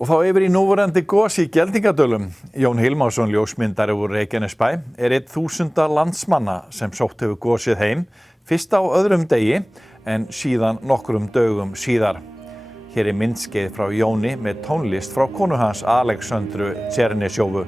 Og þá yfir í núverandi gos í Geldingadölum. Jón Hilmarsson, ljósmyndari úr Reykjanesbæ, einn 1000 landsmanna sem sótt hefur gosið heim, fyrst á öðrum degi en síðan nokkrum dögum síðar. Hér er myndskeið frá Jóni með tónlist frá konu hans Alexandru Tjernysjovu.